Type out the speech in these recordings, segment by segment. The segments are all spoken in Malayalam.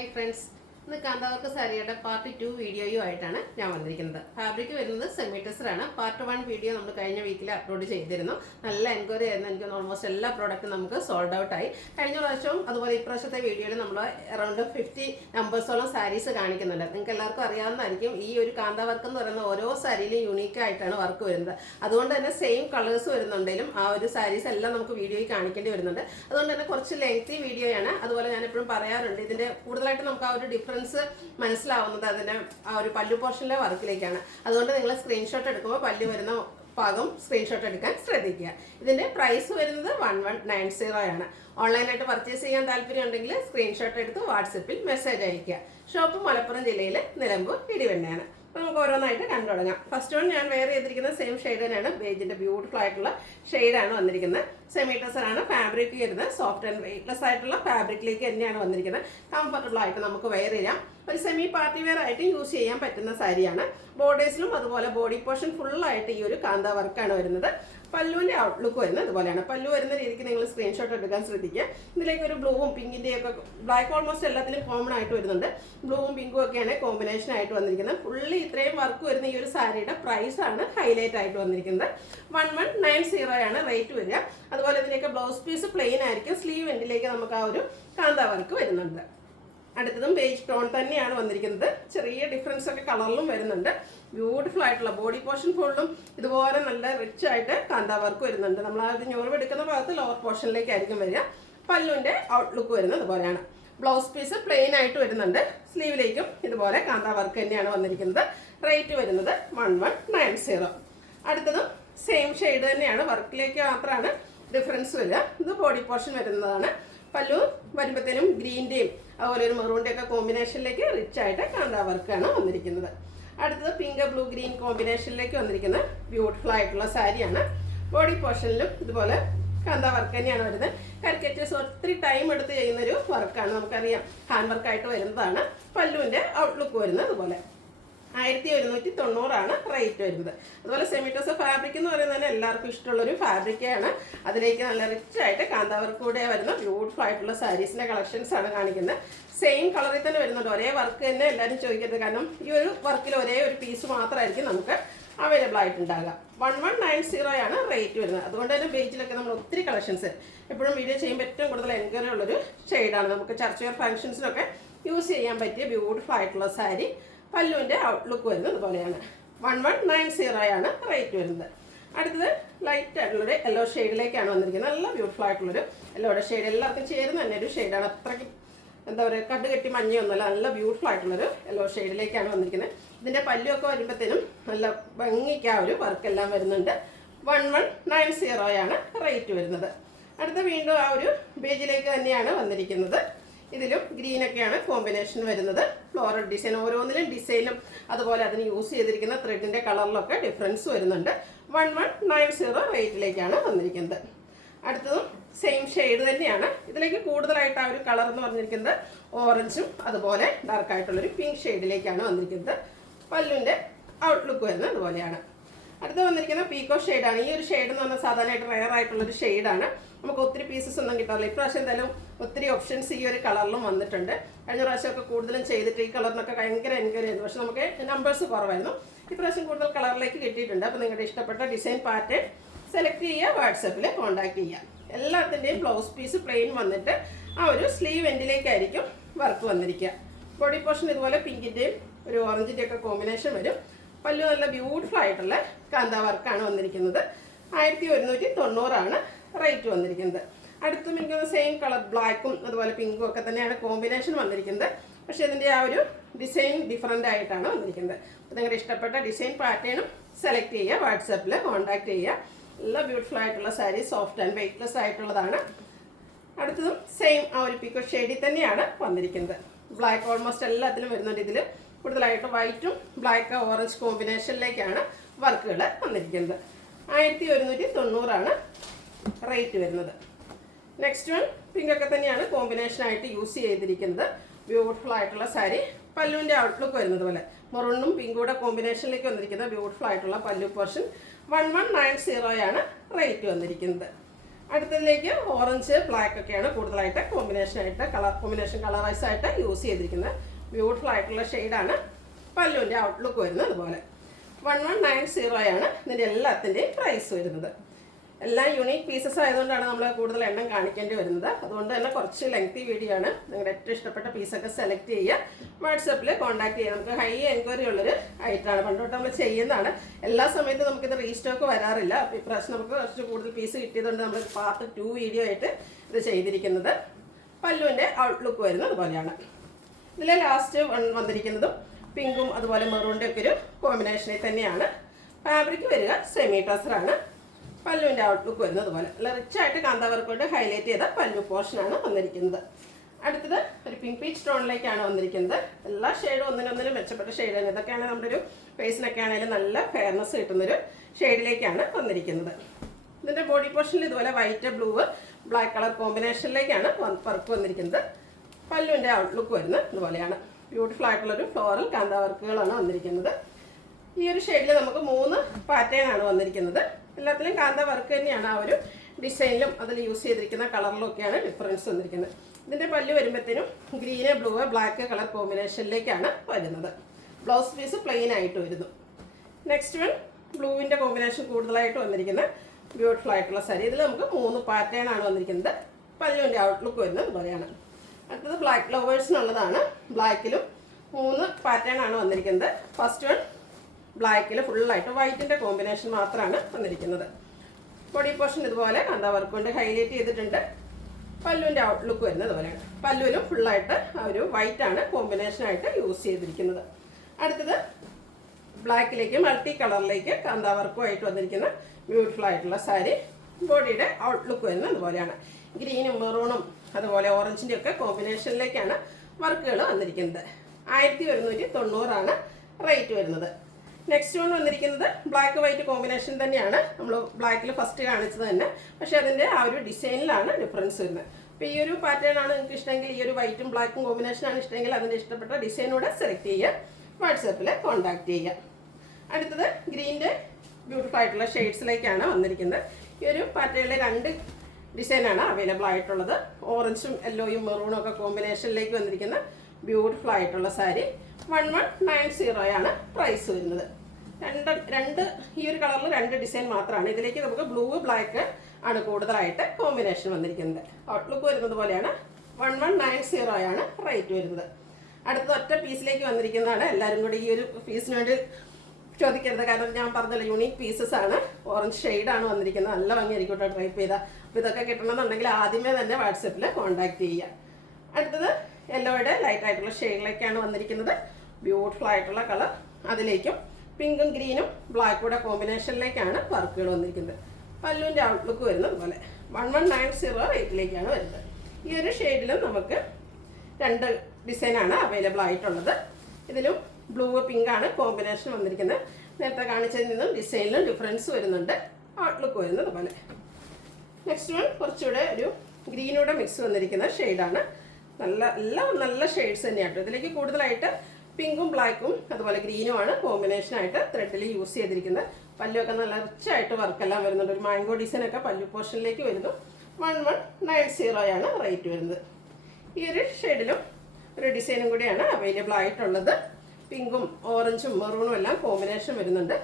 Hi friends. ഇന്ന് കാന്താവർക്ക് സാരിയുടെ പാർട്ട് 2 വീഡിയോയുമായിട്ടാണ് ഞാൻ വന്നിരിക്കുന്നത്. ഫാബ്രിക് വരുന്നത് സെമി ടെസറാണ്. പാർട്ട് 1 വീഡിയോ നമ്മൾ കഴിഞ്ഞ വീക്കിൽ അപ്ലോഡ് ചെയ്തിരുന്നു. നല്ല എൻക്വയറി ആയിരുന്നു. എനിക്ക് ഓൾമോസ്റ്റ് എല്ലാ പ്രോഡക്റ്റും നമുക്ക് സോൾഡ് ഔട്ട് ആയി. കഴിഞ്ഞ പ്രാവശ്യവും അതുപോലെ ഇപ്രാവശ്യത്തെ വീഡിയോയിൽ നമ്മൾ അറൗണ്ട് 50 നമ്പേഴ്സോളം സാരീസ് കാണിക്കുന്നുണ്ട്. നിങ്ങൾക്ക് എല്ലാവർക്കും അറിയാവുന്നതായിരിക്കും ഈ ഒരു കാന്താ വർക്ക് എന്ന് പറയുന്ന ഓരോ സാരിയിലും യുണീക്ക് ആയിട്ടാണ് വർക്ക് വരുന്നത്. അതുകൊണ്ട് തന്നെ സെയിം കളേഴ്സ് വരുന്നുണ്ടെങ്കിലും ആ ഒരു സാരീസ് എല്ലാം നമുക്ക് വീഡിയോയിൽ കാണിക്കേണ്ടി വരുന്നുണ്ട്. അതുകൊണ്ട് തന്നെ കുറച്ച് ലെങ്തി വീഡിയോയാണ്. അതുപോലെ ഞാൻ എപ്പോഴും പറയാറുണ്ട് ഇതിൻ്റെ കൂടുതലായിട്ട് നമുക്ക് ആ ഒരു ഡിഫറൻസ് മനസ്സിലാവുന്നത് അതിന് ആ ഒരു പല്ലു പോർഷനിലെ വർക്കിലേക്കാണ്. അതുകൊണ്ട് നിങ്ങൾ സ്ക്രീൻഷോട്ട് എടുക്കുമ്പോൾ പല്ലു വരുന്ന ഭാഗം സ്ക്രീൻഷോട്ട് എടുക്കാൻ ശ്രദ്ധിക്കുക. ഇതിൻ്റെ പ്രൈസ് വരുന്നത് 1190 ആണ്. ഓൺലൈനായിട്ട് പർച്ചേസ് ചെയ്യാൻ താല്പര്യം ഉണ്ടെങ്കിൽ സ്ക്രീൻഷോട്ട് എടുത്ത് വാട്സപ്പിൽ മെസ്സേജ് അയയ്ക്കുക. ഷോപ്പ് മലപ്പുറം ജില്ലയിൽ നിലമ്പൂർ ഇടിവണ്ണയാണ്. അപ്പോൾ നമുക്ക് ഓരോന്നായിട്ട് കണ്ടു തുടങ്ങാം. ഫസ്റ്റ് വൺ ഞാൻ വെയർ ചെയ്തിരിക്കുന്ന സെയിം ഷെയ്ഡ് തന്നെയാണ്. ബേജിൻ്റെ ബ്യൂട്ടിഫുൾ ആയിട്ടുള്ള ഷെയ്ഡാണ് വന്നിരിക്കുന്നത്. സെമി ടെസറാണ്. ഫാബ്രിക് വരുന്നത് സോഫ്റ്റ് ആൻഡ് വെയ്റ്റ്ലെസ് ആയിട്ടുള്ള ഫാബ്രിക്കിലേക്ക് തന്നെയാണ് വന്നിരിക്കുന്നത്. കംഫർട്ടബിൾ ആയിട്ട് നമുക്ക് വെയർ ചെയ്യാം. ഒരു സെമി പാർട്ടി വെയർ ആയിട്ട് യൂസ് ചെയ്യാൻ പറ്റുന്ന സാരിയാണ്. ബോർഡേഴ്സിലും അതുപോലെ ബോഡി പോർഷൻ ഫുള്ളായിട്ട് ഈ ഒരു കാന്താ വർക്കാണ് വരുന്നത്. പല്ലുവിൻ്റെ ഔട്ട്ലുക്ക് വരുന്നത് അതുപോലെയാണ്. പല്ലു വരുന്ന രീതിക്ക് നിങ്ങൾ സ്ക്രീൻഷോട്ട് എടുക്കാൻ ശ്രദ്ധിക്കുക. ഇതിലേക്ക് ഒരു ബ്ലൂവും പിങ്കിൻ്റെയൊക്കെ ബ്ലാക്ക് ഓൾമോസ്റ്റ് എല്ലാത്തിലും കോമൺ ആയിട്ട് വരുന്നുണ്ട്. ബ്ലൂവും പിങ്കും ഒക്കെയാണ് കോമ്പിനേഷൻ ആയിട്ട് വന്നിരിക്കുന്നത്. ഫുള്ളി ഇത്രയും വർക്ക് വരുന്ന ഈ ഒരു സാരിയുടെ പ്രൈസാണ് ഹൈലൈറ്റ് ആയിട്ട് വന്നിരിക്കുന്നത്. 1190 ആണ് റേറ്റ് വരിക. അതുപോലെ ഇതിലേക്ക് ബ്ലൗസ് പീസ് പ്ലെയിൻ ആയിരിക്കും. സ്ലീവ് എൻഡിലേക്ക് നമുക്ക് ആ ഒരു കാന്താ വർക്ക് വരുന്നുണ്ട്. അടുത്തതും ബേജ് ടോൺ തന്നെയാണ് വന്നിരിക്കുന്നത്. ചെറിയ ഡിഫറൻസ് ഒക്കെ കളറിലും വരുന്നുണ്ട്. ബ്യൂട്ടിഫുൾ ആയിട്ടുള്ള ബോഡി പോർഷൻ ഫുള്ളും ഇതുപോലെ നല്ല റിച്ച് ആയിട്ട് കാന്താ വർക്ക് വരുന്നുണ്ട്. നമ്മൾ ആ ഒരു ഞൊറിവ് എടുക്കുന്ന ഭാഗത്ത് ലോവർ പോർഷനിലേക്കായിരിക്കും വരിക. പല്ലുവിൻ്റെ ഔട്ട്ലുക്ക് വരുന്നത് ഇതുപോലെയാണ്. ബ്ലൗസ് പീസ് പ്ലെയിൻ ആയിട്ട് വരുന്നുണ്ട്. സ്ലീവിലേക്കും ഇതുപോലെ കാന്താ വർക്ക് തന്നെയാണ് വന്നിരിക്കുന്നത്. റേറ്റ് വരുന്നത് 1190. അടുത്തതും സെയിം ഷെയ്ഡ് തന്നെയാണ്. വർക്കിലേക്ക് മാത്രമാണ് ഡിഫറൻസ് വരിക. ഇത് ബോഡി പോർഷൻ വരുന്നതാണ്. പല്ലു വരുമ്പോഴത്തേനും ഗ്രീൻ്റെയും അതുപോലെ ഒരു മെറൂണിൻ്റെ ഒക്കെ കോമ്പിനേഷനിലേക്ക് റിച്ച് ആയിട്ട് കാന്താ വർക്കാണ് വന്നിരിക്കുന്നത്. അടുത്തത് പിങ്ക് ബ്ലൂ ഗ്രീൻ കോമ്പിനേഷനിലേക്ക് വന്നിരിക്കുന്ന ബ്യൂട്ടിഫുൾ ആയിട്ടുള്ള സാരിയാണ്. ബോഡി പോർഷനിലും ഇതുപോലെ കാന്താ വർക്ക് തന്നെയാണ് വരുന്നത്. കരിക്കേച്ചേഴ്സ് ഒത്തിരി ടൈം എടുത്ത് ചെയ്യുന്നൊരു വർക്കാണ്. നമുക്കറിയാം ഹാൻഡ് വർക്കായിട്ട് വരുന്നതാണ്. പല്ലുവിൻ്റെ ഔട്ട്ലുക്ക് വരുന്നത് അതുപോലെ 1190 റേറ്റ് വരുന്നത്. അതുപോലെ സെമി ടെസർ ഫാബ്രിക് എന്ന് പറയുന്നത് എല്ലാവർക്കും ഇഷ്ടമുള്ളൊരു ഫാബ്രിക്കാണ്. അതിലേക്ക് നല്ല റിച്ച് ആയിട്ട് കാന്താ വർക്ക് കൂടെ വരുന്ന ബ്യൂട്ടിഫുൾ ആയിട്ടുള്ള സാരീസിൻ്റെ കളക്ഷൻസ് ആണ് കാണിക്കുന്നത്. സെയിം കളറിൽ തന്നെ വരുന്നുണ്ട്. ഒരേ വർക്ക് തന്നെ എല്ലാവരും ചോദിക്കരുത്. കാരണം ഈ ഒരു വർക്കിൽ ഒരേ ഒരു പീസ് മാത്രമായിരിക്കും നമുക്ക് അവൈലബിൾ ആയിട്ടുണ്ടാകുക. 1190 ആണ് റേറ്റ് വരുന്നത്. അതുകൊണ്ട് തന്നെ ബേജിലൊക്കെ നമ്മൾ ഒത്തിരി കളക്ഷൻസ് എപ്പോഴും വീഡിയോ ചെയ്യുമ്പോൾ ഏറ്റവും കൂടുതൽ എൻക്വയറി ഉള്ളൊരു ഷെയ്ഡാണ്. നമുക്ക് ചർച്ച് വെയർ ഫംഗ്ഷൻസിനൊക്കെ യൂസ് ചെയ്യാൻ പറ്റിയ ബ്യൂട്ടിഫുൾ ആയിട്ടുള്ള സാരി. പല്ലുവിൻ്റെ ഔട്ട്ലുക്ക് വരുന്നത് ഇതുപോലെയാണ്. 1190 ആണ് റേറ്റ് വരുന്നത്. അടുത്തത് ലൈറ്റ് ആയിട്ടുള്ളൊരു യെല്ലോ ഷെയ്ഡിലേക്കാണ് വന്നിരിക്കുന്നത്. നല്ല ബ്യൂട്ടിഫുൾ ആയിട്ടുള്ളൊരു യെല്ലോയുടെ ഷെയ്ഡ് എല്ലാവർക്കും ചേരുന്ന തന്നെ ഒരു ഷെയ്ഡാണ്. അത്രയ്ക്ക് എന്താ പറയുക കട്ടുകെട്ടി മഞ്ഞയൊന്നുമല്ല. നല്ല ബ്യൂട്ടിഫുൾ ആയിട്ടുള്ളൊരു യെല്ലോ ഷെയ്ഡിലേക്കാണ് വന്നിരിക്കുന്നത്. ഇതിൻ്റെ പല്ലുമൊക്കെ വരുമ്പോഴത്തേനും നല്ല ഭംഗിക്ക് ആ ഒരു വർക്കെല്ലാം വരുന്നുണ്ട്. 1190 ആണ് റേറ്റ് വരുന്നത്. അടുത്ത വീണ്ടും ആ ഒരു ബേജിലേക്ക് തന്നെയാണ് വന്നിരിക്കുന്നത്. ഇതിലും ഗ്രീനൊക്കെയാണ് കോമ്പിനേഷൻ വരുന്നത്. ഫ്ലോറൽ ഡിസൈൻ ഓരോന്നിലും ഡിസൈനും അതുപോലെ അതിന് യൂസ് ചെയ്തിരിക്കുന്ന ത്രെഡിൻ്റെ കളറിലൊക്കെ ഡിഫറൻസ് വരുന്നുണ്ട്. 1190 റേറ്റിലേക്കാണ് വന്നിരിക്കുന്നത്. അടുത്തതും സെയിം ഷെയ്ഡ് തന്നെയാണ്. ഇതിലേക്ക് കൂടുതലായിട്ട് ആ ഒരു കളർ എന്ന് പറഞ്ഞിരിക്കുന്നത് ഓറഞ്ചും അതുപോലെ ഡാർക്കായിട്ടുള്ളൊരു പിങ്ക് ഷെയ്ഡിലേക്കാണ് വന്നിരിക്കുന്നത്. പല്ലുവിൻ്റെ ഔട്ട്ലുക്ക് വരുന്നത് അതുപോലെയാണ്. അടുത്ത് വന്നിരിക്കുന്ന പീക്കോ ഷെയ്ഡാണ്. ഈ ഒരു ഷെയ്ഡ് എന്ന് പറഞ്ഞാൽ സാധാരണയായിട്ട് റെയർ ആയിട്ടുള്ളൊരു ഷെയ്ഡാണ്. നമുക്ക് ഒത്തിരി പീസസ് ഒന്നും കിട്ടാറില്ല. ഇപ്രാവശ്യം എന്തായാലും ഒത്തിരി ഓപ്ഷൻസ് ഈ ഒരു കളറിലും വന്നിട്ടുണ്ട്. കഴിഞ്ഞ പ്രാവശ്യമൊക്കെ കൂടുതലും ചെയ്തിട്ട് ഈ കളറിനൊക്കെ ഭയങ്കര എൻക്വയറി ആയിരുന്നു. പക്ഷെ നമുക്ക് നമ്പേഴ്സ് കുറവായിരുന്നു. ഇപ്രാവശ്യം കൂടുതൽ കളറിലേക്ക് കിട്ടിയിട്ടുണ്ട്. അപ്പോൾ നിങ്ങളുടെ ഇഷ്ടപ്പെട്ട ഡിസൈൻ പാറ്റേൺ സെലക്ട് ചെയ്യുക, വാട്സപ്പിൽ കോൺടാക്ട് ചെയ്യുക. എല്ലാത്തിൻ്റെയും ബ്ലൗസ് പീസ് പ്ലെയിൻ വന്നിട്ട് ആ ഒരു സ്ലീവ് എൻഡിലേക്കായിരിക്കും വർക്ക് വന്നിരിക്കുക. ബോഡി പോർഷൻ ഇതുപോലെ പിങ്കിൻ്റെയും ഒരു ഓറഞ്ചിൻ്റെ ഒക്കെ കോമ്പിനേഷൻ വരും. പല്ലു നല്ല ബ്യൂട്ടിഫുൾ ആയിട്ടുള്ള കാന്താ വർക്കാണ് വന്നിരിക്കുന്നത്. 1190 റേറ്റ് വന്നിരിക്കുന്നത്. അടുത്തും എനിക്ക് സെയിം കളർ ബ്ലാക്കും അതുപോലെ പിങ്കും ഒക്കെ തന്നെയാണ് കോമ്പിനേഷൻ വന്നിരിക്കുന്നത്. പക്ഷേ ഇതിൻ്റെ ആ ഒരു ഡിസൈൻ ഡിഫറൻ്റ് ആയിട്ടാണ് വന്നിരിക്കുന്നത്. അപ്പോൾ നിങ്ങളുടെ ഇഷ്ടപ്പെട്ട ഡിസൈൻ പാറ്റേണും സെലക്ട് ചെയ്യുക, വാട്സാപ്പിൽ കോൺടാക്ട് ചെയ്യുക. നല്ല ബ്യൂട്ടിഫുൾ ആയിട്ടുള്ള സാരി സോഫ്റ്റ് ആൻഡ് വെയ്റ്റ്ലെസ് ആയിട്ടുള്ളതാണ്. അടുത്തതും സെയിം ആ ഒരു പിക്കോ ഷെയ്ഡിൽ തന്നെയാണ് വന്നിരിക്കുന്നത്. ബ്ലാക്ക് ഓൾമോസ്റ്റ് എല്ലാത്തിലും വരുന്നുണ്ട്. ഇതിൽ കൂടുതലായിട്ട് വൈറ്റും ബ്ലാക്ക് ഓറഞ്ച് കോമ്പിനേഷനിലേക്കാണ് വർക്കുകൾ വന്നിരിക്കുന്നത്. 1190 റേറ്റ് വരുന്നത്. നെക്സ്റ്റ് വൺ പിങ്കൊക്കെ തന്നെയാണ് കോമ്പിനേഷനായിട്ട് യൂസ് ചെയ്തിരിക്കുന്നത്. ബ്യൂട്ടിഫുൾ ആയിട്ടുള്ള സാരി. പല്ലുവിൻ്റെ ഔട്ട്ലുക്ക് വരുന്നത് പോലെ മെറൂണും പിങ്കൂടെ കോമ്പിനേഷനിലേക്ക് വന്നിരിക്കുന്ന ബ്യൂട്ടിഫുൾ ആയിട്ടുള്ള പല്ലു പോർഷൻ. 1190 റേറ്റ് വന്നിരിക്കുന്നത്. അടുത്തതിലേക്ക് ഓറഞ്ച് ബ്ലാക്ക് ഒക്കെയാണ് കൂടുതലായിട്ട് കോമ്പിനേഷൻ കളർ വൈസ് ആയിട്ട് യൂസ് ചെയ്തിരിക്കുന്നത്. ബ്യൂട്ടിഫുൾ ആയിട്ടുള്ള ഷെയ്ഡാണ്. പല്ലുവിൻ്റെ ഔട്ട്ലുക്ക് വരുന്നത് അതുപോലെ. 1190 ആണ് ഇതിൻ്റെ എല്ലാത്തിൻ്റെയും പ്രൈസ് വരുന്നത്. എല്ലാം യൂണീക്ക് പീസസ് ആയതുകൊണ്ടാണ് നമ്മൾ കൂടുതൽ എണ്ണം കാണിക്കേണ്ടി വരുന്നത്. അതുകൊണ്ട് തന്നെ കുറച്ച് ലെങ്തി വീഡിയോ ആണ്. നിങ്ങളുടെ ഏറ്റവും ഇഷ്ടപ്പെട്ട പീസൊക്കെ സെലക്ട് ചെയ്യുക, വാട്സപ്പിൽ കോൺടാക്ട് ചെയ്യുക. നമുക്ക് ഹൈ എൻക്വയറി ഉള്ളൊരു ഐറ്റമാണ്. പണ്ടോട്ട് നമ്മൾ ചെയ്യുന്നതാണ്. എല്ലാ സമയത്തും നമുക്കിത് റീസ്റ്റോക്ക് വരാറില്ല. അപ്പോൾ ഇപ്രാവശ്യം നമുക്ക് കുറച്ച് കൂടുതൽ പീസ് കിട്ടിയതുകൊണ്ട് നമ്മൾ പാർട്ട് 2 വീഡിയോ ആയിട്ട് ഇത് ചെയ്തിരിക്കുന്നത്. പല്ലുവിൻ്റെ ഔട്ട്ലുക്ക് വരുന്നത് അതുപോലെയാണ്. ഇതിലെ ലാസ്റ്റ് വന്നിരിക്കുന്നതും പിങ്കും അതുപോലെ മെറൂണിൻ്റെ ഒക്കെ ഒരു കോമ്പിനേഷനിൽ തന്നെയാണ്. ഫാബ്രിക് വരിക സെമി ടസറാണ്. പല്ലുവിൻ്റെ ഔട്ട്ലുക്ക് വരുന്നത് അതുപോലെ നല്ല റിച്ചായിട്ട് കാന്താവർക്ക് കൊണ്ട് ഹൈലൈറ്റ് ചെയ്ത പല്ലു പോർഷനാണ് വന്നിരിക്കുന്നത്. അടുത്തത് ഒരു പിങ്ക് പീച്ച് ടോണിലേക്കാണ് വന്നിരിക്കുന്നത്. എല്ലാ ഷെയ്ഡും ഒന്നിനൊന്നിനും മെച്ചപ്പെട്ട ഷെയ്ഡാണ്. ഇതൊക്കെയാണ് നമ്മുടെ ഒരു ഫേസിനൊക്കെ ആണെങ്കിലും നല്ല ഫെയർനെസ് കിട്ടുന്നൊരു ഷെയ്ഡിലേക്കാണ് വന്നിരിക്കുന്നത്. ഇതിൻ്റെ ബോഡി പോർഷനിൽ ഇതുപോലെ വൈറ്റ് ബ്ലൂ ബ്ലാക്ക് കളർ കോമ്പിനേഷനിലേക്കാണ് വർക്ക് വന്നിരിക്കുന്നത്. പല്ലുവിൻ്റെ ഔട്ട്ലുക്ക് വരുന്നത് ഇതുപോലെയാണ്. ബ്യൂട്ടിഫുൾ ആയിട്ടുള്ളൊരു ഫ്ലോറൽ കാന്താ വർക്കുകളാണ് വന്നിരിക്കുന്നത്. ഈ ഒരു ഷെയ്ഡിൽ നമുക്ക് 3 പാറ്റേൺ ആണ് വന്നിരിക്കുന്നത്. എല്ലാത്തിലും കാന്ത വർക്ക് തന്നെയാണ്. ആ ഒരു ഡിസൈനിലും അതിൽ യൂസ് ചെയ്തിരിക്കുന്ന കളറിലും ഒക്കെയാണ് ഡിഫറൻസ് വന്നിരിക്കുന്നത്. ഇതിൻ്റെ പല്ല് വരുമ്പോഴത്തേനും ഗ്രീന് ബ്ലൂ ബ്ലാക്ക് കളർ കോമ്പിനേഷനിലേക്കാണ് വരുന്നത്. ബ്ലൗസ് പീസ് പ്ലെയിൻ ആയിട്ട് വരുന്നു. നെക്സ്റ്റ് വൺ ബ്ലൂവിൻ്റെ കോമ്പിനേഷൻ കൂടുതലായിട്ട് വന്നിരിക്കുന്ന ബ്യൂട്ടിഫുൾ ആയിട്ടുള്ള സാരി. ഇതിൽ നമുക്ക് 3 പാറ്റേൺ ആണ് വന്നിരിക്കുന്നത്. പല്ലുവിൻ്റെ ഔട്ട്ലുക്ക് വരുന്നത് ഇതുപോലെയാണ്. അടുത്തത് ബ്ലാക്ക് ലവേഴ്സിനുള്ളതാണ്. ബ്ലാക്കിലും 3 പാറ്റേൺ ആണ് വന്നിരിക്കുന്നത്. ഫസ്റ്റ് വൺ ബ്ലാക്കിൽ ഫുള്ളായിട്ട് വൈറ്റിൻ്റെ കോമ്പിനേഷൻ മാത്രമാണ് വന്നിരിക്കുന്നത്. ബോഡി പോർഷൻ ഇതുപോലെ കാന്താ വർക്ക് കൊണ്ട് ഹൈലൈറ്റ് ചെയ്തിട്ടുണ്ട്. പല്ലുവിൻ്റെ ഔട്ട്ലുക്ക് വരുന്നത് അതുപോലെയാണ്. പല്ലുവിലും ഫുള്ളായിട്ട് ആ ഒരു വൈറ്റാണ് കോമ്പിനേഷനായിട്ട് യൂസ് ചെയ്തിരിക്കുന്നത്. അടുത്തത് ബ്ലാക്കിലേക്ക് മൾട്ടി കളറിലേക്ക് കാന്താ വർക്കുമായിട്ട് വന്നിരിക്കുന്ന ബ്യൂട്ടിഫുൾ ആയിട്ടുള്ള സാരി. ബോഡിയുടെ ഔട്ട്ലുക്ക് വരുന്നത് അതുപോലെയാണ്. ഗ്രീനും മെറൂണും അതുപോലെ ഓറഞ്ചിൻ്റെ ഒക്കെ കോമ്പിനേഷനിലേക്കാണ് വർക്കുകൾ വന്നിരിക്കുന്നത്. 1190 റേറ്റ് വരുന്നത്. നെക്സ്റ്റ് വൺ വന്നിരിക്കുന്നത് ബ്ലാക്ക് വൈറ്റ് കോമ്പിനേഷൻ തന്നെയാണ്. നമ്മൾ ബ്ലാക്കിൽ ഫസ്റ്റ് കാണിച്ചത് തന്നെ, പക്ഷേ അതിൻ്റെ ആ ഒരു ഡിസൈനിലാണ് ഡിഫറൻസ് വരുന്നത്. അപ്പോൾ ഈ ഒരു പാറ്റേൺ ആണ് നിങ്ങൾക്ക് ഇഷ്ടമെങ്കിൽ, ഈ ഒരു വൈറ്റും ബ്ലാക്കും കോമ്പിനേഷനാണ് ഇഷ്ടമെങ്കിൽ അതിൻ്റെ ഇഷ്ടപ്പെട്ട ഡിസൈനോടെ സെലക്ട് ചെയ്യുക, വാട്സാപ്പിൽ കോൺടാക്ട് ചെയ്യുക. അടുത്തത് ഗ്രീൻ്റെ ബ്യൂട്ടിഫുൾ ആയിട്ടുള്ള ഷെയ്ഡ്സിലേക്കാണ് വന്നിരിക്കുന്നത്. ഈ ഒരു പാറ്റേണിലെ 2 ഡിസൈനാണ് അവൈലബിൾ ആയിട്ടുള്ളത്. ഓറഞ്ചും യെല്ലോയും മെറൂണും ഒക്കെ കോമ്പിനേഷനിലേക്ക് വന്നിരിക്കുന്ന ബ്യൂട്ടിഫുൾ ആയിട്ടുള്ള സാരി. 1190 ആണ് പ്രൈസ് വരുന്നത്. ഈ ഒരു കളറിൽ 2 ഡിസൈൻ മാത്രമാണ്. ഇതിലേക്ക് നമുക്ക് ബ്ലൂ ബ്ലാക്ക് ആണ് കൂടുതലായിട്ട് കോമ്പിനേഷൻ വന്നിരിക്കുന്നത്. ഔട്ട്ലുക്ക് വരുന്നത് പോലെയാണ്. 1190 ആണ് റേറ്റ് വരുന്നത്. അടുത്ത ഒറ്റ പീസിലേക്ക് വന്നിരിക്കുന്നതാണ്. എല്ലാവരും കൂടി ഈ ഒരു പീസിന് വേണ്ടി ചോദിക്കരുത്, കാരണം ഞാൻ പറഞ്ഞല്ലോ യൂണീക്ക് പീസസ് ആണ്. ഓറഞ്ച് ഷെയ്ഡാണ് വന്നിരിക്കുന്നത്. നല്ല ഭംഗിയായിരിക്കും കേട്ടോ ട്രൈപ്പ് ചെയ്താൽ. അപ്പോൾ ഇതൊക്കെ കിട്ടണമെന്നുണ്ടെങ്കിൽ ആദ്യമേ തന്നെ വാട്സപ്പിൽ കോൺടാക്ട് ചെയ്യുക. അടുത്തത് യെല്ലോയുടെ ലൈറ്റ് ആയിട്ടുള്ള ഷെയ്ഡിലേക്കാണ് വന്നിരിക്കുന്നത്. ബ്യൂട്ടിഫുൾ ആയിട്ടുള്ള കളർ. അതിലേക്കും പിങ്കും ഗ്രീനും ബ്ലാക്കും കൂടെ കോമ്പിനേഷനിലേക്കാണ് വർക്കുകൾ വന്നിരിക്കുന്നത്. പല്ലുവിൻ്റെ ഔട്ട്ലുക്ക് വരുന്നത് പോലെ 1190 റേറ്റിലേക്കാണ് വരുന്നത്. ഈ ഒരു ഷെയ്ഡിലും നമുക്ക് 2 ഡിസൈനാണ് അവൈലബിൾ ആയിട്ടുള്ളത്. ഇതിലും ബ്ലൂ പിങ്കാണ് കോമ്പിനേഷൻ വന്നിരിക്കുന്നത്. നേരത്തെ കാണിച്ചതിൽ നിന്നും ഡിസൈനിലും ഡിഫറൻസ് വരുന്നുണ്ട്. ഔട്ട്ലുക്ക് വരുന്നത് പോലെ. നെക്സ്റ്റ് വൺ കുറച്ചുകൂടെ ഒരു ഗ്രീനൂടെ മിക്സ് വന്നിരിക്കുന്ന ഷെയ്ഡാണ്. എല്ലാം നല്ല ഷെയ്ഡ്സ് തന്നെയാണ്. ഇതിലേക്ക് കൂടുതലായിട്ട് പിങ്കും ബ്ലാക്കും അതുപോലെ ഗ്രീനുമാണ് കോമ്പിനേഷനായിട്ട് ത്രെഡിൽ യൂസ് ചെയ്തിരിക്കുന്നത്. പല്ലുമൊക്കെ നല്ല റിച്ചായിട്ട് വർക്കെല്ലാം വരുന്നുണ്ട്. ഒരു മാംഗോ ഡിസൈനൊക്കെ പല്ലു പോർഷനിലേക്ക് വരുന്നു. 1190 ആണ് റേറ്റ് വരുന്നത്. ഈ ഒരു ഷെയ്ഡിലും ഒരു ഡിസൈനും കൂടിയാണ് അവൈലബിൾ ആയിട്ടുള്ളത്. പിങ്കും ഓറഞ്ചും മെറൂണും എല്ലാം കോമ്പിനേഷൻ വരുന്നുണ്ട്.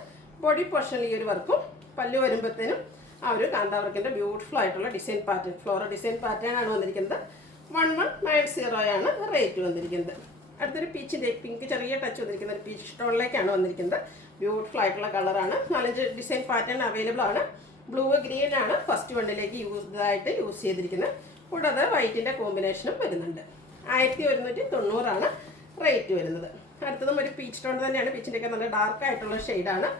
ബോഡി പോർഷനിൽ ഈ ഒരു വർക്കും പല്ലു വരുമ്പോഴത്തേനും ആ ഒരു കാന്താ വർക്കിൻ്റെ ബ്യൂട്ടിഫുൾ ആയിട്ടുള്ള design pattern, floral design pattern ആണ് വന്നിരിക്കുന്നത്. 1190 ആണ് റേറ്റ് വന്നിരിക്കുന്നത്. അടുത്തൊരു പിങ്ക് ചെറിയ ടച്ച് വന്നിരിക്കുന്ന ഒരു പീച്ച് ടോണിലേക്കാണ് വന്നിരിക്കുന്നത്. ബ്യൂട്ടിഫുൾ ആയിട്ടുള്ള കളറാണ്. 4-5 ഡിസൈൻ പാറ്റേൺ അവൈലബിൾ ആണ്. ബ്ലൂ ഗ്രീൻ ആണ് ഫസ്റ്റ് വണ്ണിലേക്ക് യൂസ് ചെയ്തിരിക്കുന്നത്. കൂടാതെ വൈറ്റിൻ്റെ കോമ്പിനേഷനും വരുന്നുണ്ട്. 1190 ആണ് റേറ്റ് വരുന്നത്. അടുത്തതും ഒരു പീച്ച് ടോൺ തന്നെയാണ്. പീച്ചിൻ്റെയൊക്കെ നല്ല ഡാർക്ക് ആയിട്ടുള്ള ഷെയ്ഡാണ്.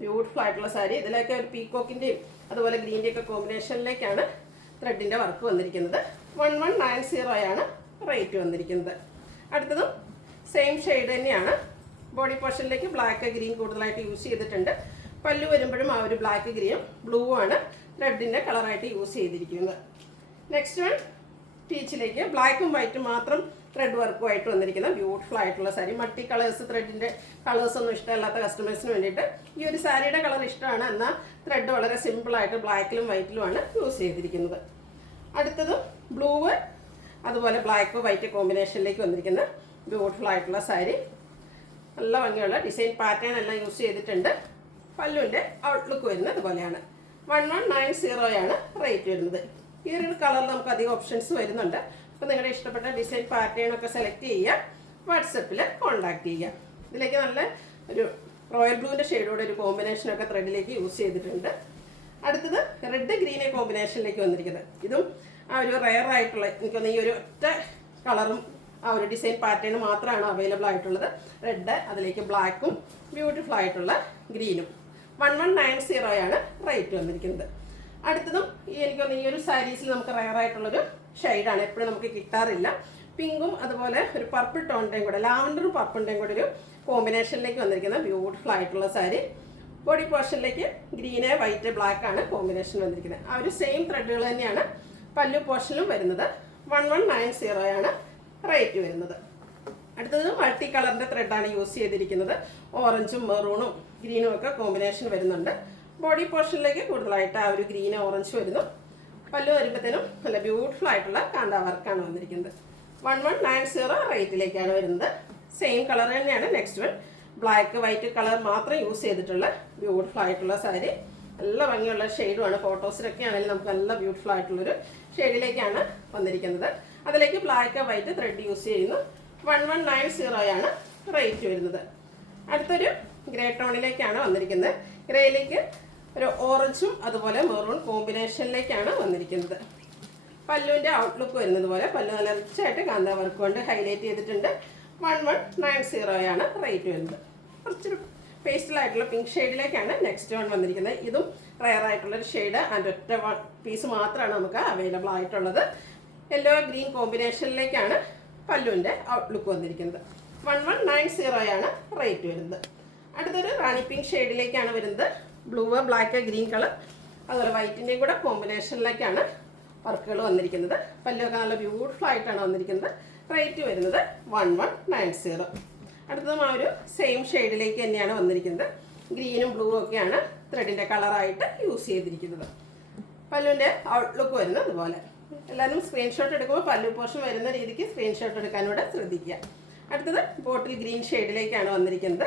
ബ്യൂട്ടിഫുൾ ആയിട്ടുള്ള സാരി. ഇതിലൊക്കെ ഒരു പീക്കോക്കിൻ്റെയും അതുപോലെ ഗ്രീൻ്റെയൊക്കെ കോമ്പിനേഷനിലേക്കാണ് ത്രെഡിൻ്റെ വർക്ക് വന്നിരിക്കുന്നത്. 1190 ആണ് റേറ്റ് വന്നിരിക്കുന്നത്. അടുത്തതും സെയിം ഷെയ്ഡ് തന്നെയാണ്. ബോഡി പോർഷനിലേക്ക് ബ്ലാക്ക് ഗ്രീൻ കൂടുതലായിട്ട് യൂസ് ചെയ്തിട്ടുണ്ട്. പല്ലു വരുമ്പോഴും ആ ഒരു ബ്ലാക്ക് ഗ്രീനും ബ്ലൂ ആണ് ത്രെഡിൻ്റെ കളറായിട്ട് യൂസ് ചെയ്തിരിക്കുന്നത്. നെക്സ്റ്റ് വൺ പീച്ചിലേക്ക് ബ്ലാക്കും വൈറ്റും മാത്രം ത്രെഡ് വർക്കുമായിട്ട് വന്നിരിക്കുന്ന ബ്യൂട്ടിഫുൾ ആയിട്ടുള്ള സാരി. മൾട്ടി കളേഴ്സ് ത്രെഡിൻ്റെ കളേഴ്സൊന്നും ഇഷ്ടമല്ലാത്ത കസ്റ്റമേഴ്സിന് വേണ്ടിയിട്ട് ഈ ഒരു സാരിയുടെ കളർ ഇഷ്ടമാണ്. എന്നാൽ ത്രെഡ് വളരെ സിമ്പിളായിട്ട് ബ്ലാക്കിലും വൈറ്റിലുമാണ് യൂസ് ചെയ്തിരിക്കുന്നത്. അടുത്തത് ബ്ലൂ അതുപോലെ ബ്ലാക്ക് വൈറ്റ് കോമ്പിനേഷനിലേക്ക് വന്നിരിക്കുന്ന ബ്യൂട്ടിഫുൾ ആയിട്ടുള്ള സാരി. നല്ല ഭംഗിയുള്ള ഡിസൈൻ പാറ്റേൺ എല്ലാം യൂസ് ചെയ്തിട്ടുണ്ട്. പല്ലുവിൻ്റെ ഔട്ട്ലുക്ക് വരുന്നത് ഇതുപോലെയാണ്. 1190 റേറ്റ് വരുന്നത്. ഈ ഒരു കളറിൽ നമുക്ക് അധികം ഓപ്ഷൻസ് വരുന്നുണ്ട്. അപ്പോൾ നിങ്ങളുടെ ഇഷ്ടപ്പെട്ട ഡിസൈൻ പാറ്റേൺ ഒക്കെ സെലക്ട് ചെയ്യുക, വാട്സപ്പിൽ കോൺടാക്ട് ചെയ്യുക. ഇതിലേക്ക് നല്ല ഒരു റോയൽ ബ്ലൂവിൻ്റെ ഷെയ്ഡോടെ ഒരു കോമ്പിനേഷനൊക്കെ ത്രെഡിലേക്ക് യൂസ് ചെയ്തിട്ടുണ്ട്. അടുത്തത് റെഡ് ഗ്രീനെ കോമ്പിനേഷനിലേക്ക് വന്നിരിക്കുന്നത്. ഇതും ആ ഒരു റെയർ ആയിട്ടുള്ള എനിക്കൊന്ന് ഈ ഒരു ഒറ്റ കളറും ആ ഒരു ഡിസൈൻ പാറ്റേൺ മാത്രമാണ് അവൈലബിൾ ആയിട്ടുള്ളത്. റെഡ്, അതിലേക്ക് ബ്ലാക്കും ബ്യൂട്ടിഫുൾ ആയിട്ടുള്ള ഗ്രീനും. 1190 റേറ്റ് വന്നിരിക്കുന്നത്. അടുത്തതും എനിക്കൊന്ന് ഈ ഒരു സാരീസിൽ നമുക്ക് റെയർ ആയിട്ടുള്ളൊരു ഷെയ്ഡാണ്, എപ്പോഴും നമുക്ക് കിട്ടാറില്ല. പിങ്കും അതുപോലെ ഒരു പർപ്പിൾ ടോണിൻ്റെയും കൂടെ, ലാവൻഡറും പർപ്പിളിൻ്റെയും കൂടെ ഒരു കോമ്പിനേഷനിലേക്ക് വന്നിരിക്കുന്ന ബ്യൂട്ടിഫുൾ ആയിട്ടുള്ള സാരി. ബോഡി പോർഷനിലേക്ക് ഗ്രീന് വൈറ്റ് ബ്ലാക്ക് ആണ് കോമ്പിനേഷൻ വന്നിരിക്കുന്നത്. ആ ഒരു സെയിം ത്രെഡുകൾ തന്നെയാണ് പല്ലു പോർഷനിലും വരുന്നത്. 1190 റേറ്റ് വരുന്നത്. അടുത്തത് മൾട്ടി കളറിൻ്റെ ത്രെഡാണ് യൂസ് ചെയ്തിരിക്കുന്നത്. ഓറഞ്ചും മെറൂണും ഗ്രീനും ഒക്കെ കോമ്പിനേഷൻ വരുന്നുണ്ട്. ബോഡി പോർഷനിലേക്ക് കൂടുതലായിട്ട് ആ ഒരു ഗ്രീൻ ഓറഞ്ച് വരുന്നു. പല്ലു വരുമ്പോഴത്തേനും നല്ല ബ്യൂട്ടിഫുൾ ആയിട്ടുള്ള കാന്ത വർക്കാണ് വന്നിരിക്കുന്നത്. 1190 റേറ്റിലേക്കാണ് വരുന്നത്. സെയിം കളർ തന്നെയാണ് next one. Black white colour മാത്രം യൂസ് ചെയ്തിട്ടുള്ള ബ്യൂട്ടിഫുൾ ആയിട്ടുള്ള സാരി. നല്ല ഭംഗിയുള്ള ഷെയ്ഡുമാണ്. ഫോട്ടോസിലൊക്കെ ആണെങ്കിലും നമുക്ക് നല്ല ബ്യൂട്ടിഫുൾ ആയിട്ടുള്ളൊരു ഷെയ്ഡിലേക്കാണ് വന്നിരിക്കുന്നത്. അതിലേക്ക് ബ്ലാക്ക് വൈറ്റ് ത്രെഡ് യൂസ് ചെയ്യുന്നു. 1190 റേറ്റ് വരുന്നത്. അടുത്തൊരു ഗ്രേ ടോണിലേക്കാണ് വന്നിരിക്കുന്നത്. ഗ്രേയിലേക്ക് ഒരു ഓറഞ്ചും അതുപോലെ മെറൂൺ കോമ്പിനേഷനിലേക്കാണ് വന്നിരിക്കുന്നത്. പല്ലുവിൻ്റെ ഔട്ട്ലുക്ക് വരുന്നത് പോലെ പല്ലു നല്ല റിച്ചായിട്ട് കാന്ത വർക്ക് കൊണ്ട് ഹൈലൈറ്റ് ചെയ്തിട്ടുണ്ട്. 1190 റേറ്റ് വരുന്നത്. കുറച്ചൊരു പേസ്റ്റലായിട്ടുള്ള പിങ്ക് ഷെയ്ഡിലേക്കാണ് നെക്സ്റ്റ് വൺ വന്നിരിക്കുന്നത്. ഇതും റെയർ ആയിട്ടുള്ളൊരു ഷെയ്ഡ് ആൻഡ് ഒറ്റ പീസ് മാത്രമാണ് നമുക്ക് അവൈലബിൾ ആയിട്ടുള്ളത്. യെല്ലോ ഗ്രീൻ കോമ്പിനേഷനിലേക്കാണ് പല്ലുവിൻ്റെ ഔട്ട്ലുക്ക് വന്നിരിക്കുന്നത്. 1190 റേറ്റ് വരുന്നത്. അടുത്തൊരു റാണി പിങ്ക് ഷെയ്ഡിലേക്കാണ് വരുന്നത്. ബ്ലൂ ബ്ലാക്ക് ഗ്രീൻ കളർ അതുപോലെ വൈറ്റിൻ്റെയും കൂടെ കോമ്പിനേഷനിലേക്കാണ് വർക്കുകൾ വന്നിരിക്കുന്നത്. പല്ലൊക്കെ നല്ല ബ്യൂട്ടിഫുൾ ആയിട്ടാണ് വന്നിരിക്കുന്നത്. റേറ്റ് വരുന്നത് 1190. അടുത്തതും ആ ഒരു സെയിം ഷെയ്ഡിലേക്ക് തന്നെയാണ് വന്നിരിക്കുന്നത്. ഗ്രീനും ബ്ലൂ ഒക്കെയാണ് ത്രെഡിൻ്റെ കളറായിട്ട് യൂസ് ചെയ്തിരിക്കുന്നത്. പല്ലുവിൻ്റെ ഔട്ട്ലുക്ക് വരുന്നത് അതുപോലെ. എല്ലാവരും സ്ക്രീൻഷോട്ട് എടുക്കുമ്പോൾ പല്ലു പോർഷൻ വരുന്ന രീതിക്ക് സ്ക്രീൻഷോട്ട് എടുക്കാനൂടെ ശ്രദ്ധിക്കുക. അടുത്തത് ബോട്ടിൽ ഗ്രീൻ ഷെയ്ഡിലേക്കാണ് വന്നിരിക്കുന്നത്.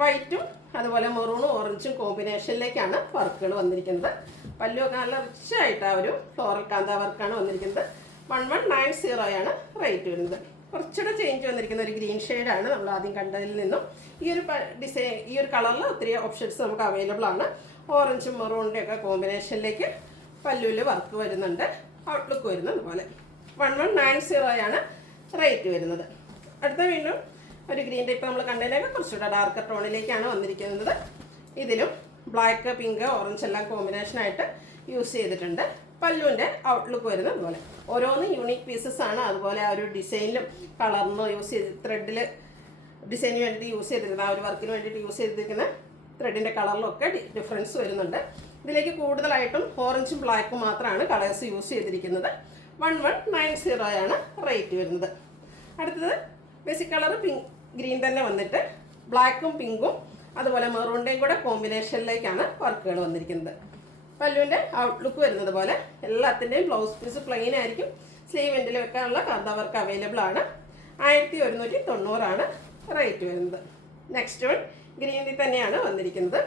വൈറ്റും അതുപോലെ മെറൂണും ഓറഞ്ചും കോമ്പിനേഷനിലേക്കാണ് വർക്കുകൾ വന്നിരിക്കുന്നത്. പല്ലുമൊക്കെ നല്ല റിച്ചായിട്ട് ആ ഒരു ഫ്ലോറൽ കാന്ത വർക്കാണ് വന്നിരിക്കുന്നത്. 1190 റേറ്റ് വരുന്നത്. കുറച്ചുകൂടെ ചേഞ്ച് വന്നിരിക്കുന്ന ഒരു ഗ്രീൻ ഷെയ്ഡാണ് നമ്മൾ ആദ്യം കണ്ടതിൽ നിന്നും. ഈ ഒരു ഡിസൈൻ ഈ ഒരു കളറിൽ ഒത്തിരി ഓപ്ഷൻസ് നമുക്ക് അവൈലബിൾ ആണ്. ഓറഞ്ചും മെറൂണിൻ്റെ ഒക്കെ കോമ്പിനേഷനിലേക്ക് പല്ലുവിൽ വർക്ക് വരുന്നുണ്ട്. ഔട്ട്ലുക്ക് വരുന്നത് അതുപോലെ. 1190 റേറ്റ് വരുന്നത്. അടുത്ത വീണ്ടും ഒരു ഗ്രീൻ്റെ ഇപ്പോൾ നമ്മൾ കണ്ടതിനൊക്കെ കുറച്ചുകൂടെ ഡാർക്കർ ടോണിലേക്കാണ് വന്നിരിക്കുന്നത്. ഇതിലും ബ്ലാക്ക് പിങ്ക് ഓറഞ്ച് എല്ലാം കോമ്പിനേഷനായിട്ട് യൂസ് ചെയ്തിട്ടുണ്ട്. പല്ലുവിൻ്റെ ഔട്ട്ലുക്ക് വരുന്നത് അതുപോലെ. ഓരോന്നും യൂണീക്ക് പീസസ് ആണ്. അതുപോലെ ആ ഒരു ഡിസൈനിലും കളറിനും യൂസ് ചെയ്ത് ത്രെഡിൽ ഡിസൈനിന് വേണ്ടിയിട്ട് യൂസ് ചെയ്തിരിക്കുന്ന ആ ഒരു വർക്കിന് വേണ്ടിയിട്ട് യൂസ് ചെയ്തിരിക്കുന്ന ത്രെഡിൻ്റെ കളറിലൊക്കെ ഡിഫറൻസ് വരുന്നുണ്ട്. ഇതിലേക്ക് കൂടുതലായിട്ടും ഓറഞ്ചും ബ്ലാക്കും മാത്രമാണ് കളേഴ്സ് യൂസ് ചെയ്തിരിക്കുന്നത്. 1190 റേറ്റ് വരുന്നത്. അടുത്തത് ബേസിക് കളർ പിങ്ക് ഗ്രീൻ തന്നെ വന്നിട്ട് ബ്ലാക്കും പിങ്കും അതുപോലെ മെറൂണിൻ്റെയും കൂടെ കോമ്പിനേഷനിലേക്കാണ് വർക്കുകൾ വന്നിരിക്കുന്നത്. പല്ലുവിൻ്റെ ഔട്ട്ലുക്ക് വരുന്നത് പോലെ എല്ലാത്തിൻ്റെയും ബ്ലൗസ് പീസ് പ്ലെയിൻ ആയിരിക്കും. സ്ലീവ് എൻഡിൽ വെക്കാനുള്ള കാന്ത വർക്ക് അവൈലബിൾ ആണ്. 1190 റേറ്റ് വരുന്നത്. നെക്സ്റ്റ് വൺ ഗ്രീനിൽ തന്നെയാണ് വന്നിരിക്കുന്നത്.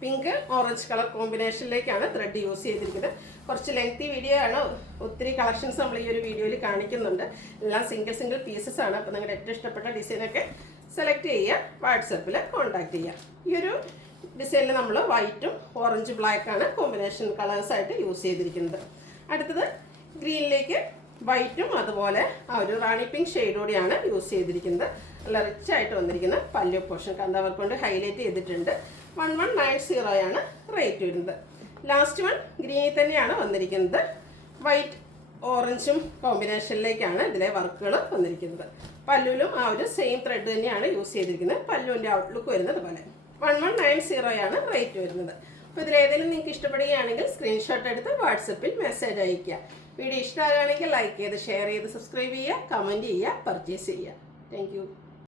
പിങ്ക് ഓറഞ്ച് കളർ കോമ്പിനേഷനിലേക്കാണ് ത്രെഡ് യൂസ് ചെയ്തിരിക്കുന്നത്. കുറച്ച് ലെങ്തി വീഡിയോ ആണ്. ഒത്തിരി കളക്ഷൻസ് നമ്മൾ ഈ ഒരു വീഡിയോയിൽ കാണിക്കുന്നുണ്ട്. എല്ലാം സിംഗിൾ പീസസ് ആണ്. അപ്പോൾ നിങ്ങളുടെ ഏറ്റവും ഇഷ്ടപ്പെട്ട ഡിസൈനൊക്കെ സെലക്ട് ചെയ്യുക, വാട്സപ്പിൽ കോൺടാക്ട് ചെയ്യുക. ഈ ഒരു ഡിസൈനിൽ നമ്മൾ വൈറ്റും ഓറഞ്ച് ബ്ലാക്കാണ് കോമ്പിനേഷൻ കളേഴ്സായിട്ട് യൂസ് ചെയ്തിരിക്കുന്നത്. അടുത്തത് ഗ്രീനിലേക്ക് വൈറ്റും അതുപോലെ ആ ഒരു റാണി പിങ്ക് ഷെയ്ഡോടെയാണ് യൂസ് ചെയ്തിരിക്കുന്നത്. നല്ല റിച്ചായിട്ട് വന്നിരിക്കുന്ന പല്ലു പോർഷൻ കാന്ത വർക്ക് കൊണ്ട് ഹൈലൈറ്റ് ചെയ്തിട്ടുണ്ട്. 1190 റേറ്റ് വരുന്നത്. ലാസ്റ്റ് വൺ ഗ്രീനിൽ തന്നെയാണ് വന്നിരിക്കുന്നത്. വൈറ്റ് ഓറഞ്ചും കോമ്പിനേഷനിലേക്കാണ് ഇതിലെ വർക്കുകൾ വന്നിരിക്കുന്നത്. പല്ലുവിലും ആ ഒരു സെയിം ത്രെഡ് തന്നെയാണ് യൂസ് ചെയ്തിരിക്കുന്നത്. പല്ലുവിൻ്റെ ഔട്ട്ലുക്ക് വരുന്നത് പോലെ. 1190 റേറ്റ് വരുന്നത്. അപ്പോൾ ഇതിലേതെങ്കിലും നിങ്ങൾക്ക് ഇഷ്ടപ്പെടുകയാണെങ്കിൽ സ്ക്രീൻഷോട്ട് എടുത്ത് വാട്സപ്പിൽ മെസ്സേജ് അയയ്ക്കുക. വീഡിയോ ഇഷ്ടമാകുകയാണെങ്കിൽ ലൈക്ക് ചെയ്ത് ഷെയർ ചെയ്ത് സബ്സ്ക്രൈബ് ചെയ്യുക, കമൻറ്റ് ചെയ്യുക, പർച്ചേസ് ചെയ്യുക. Thank you.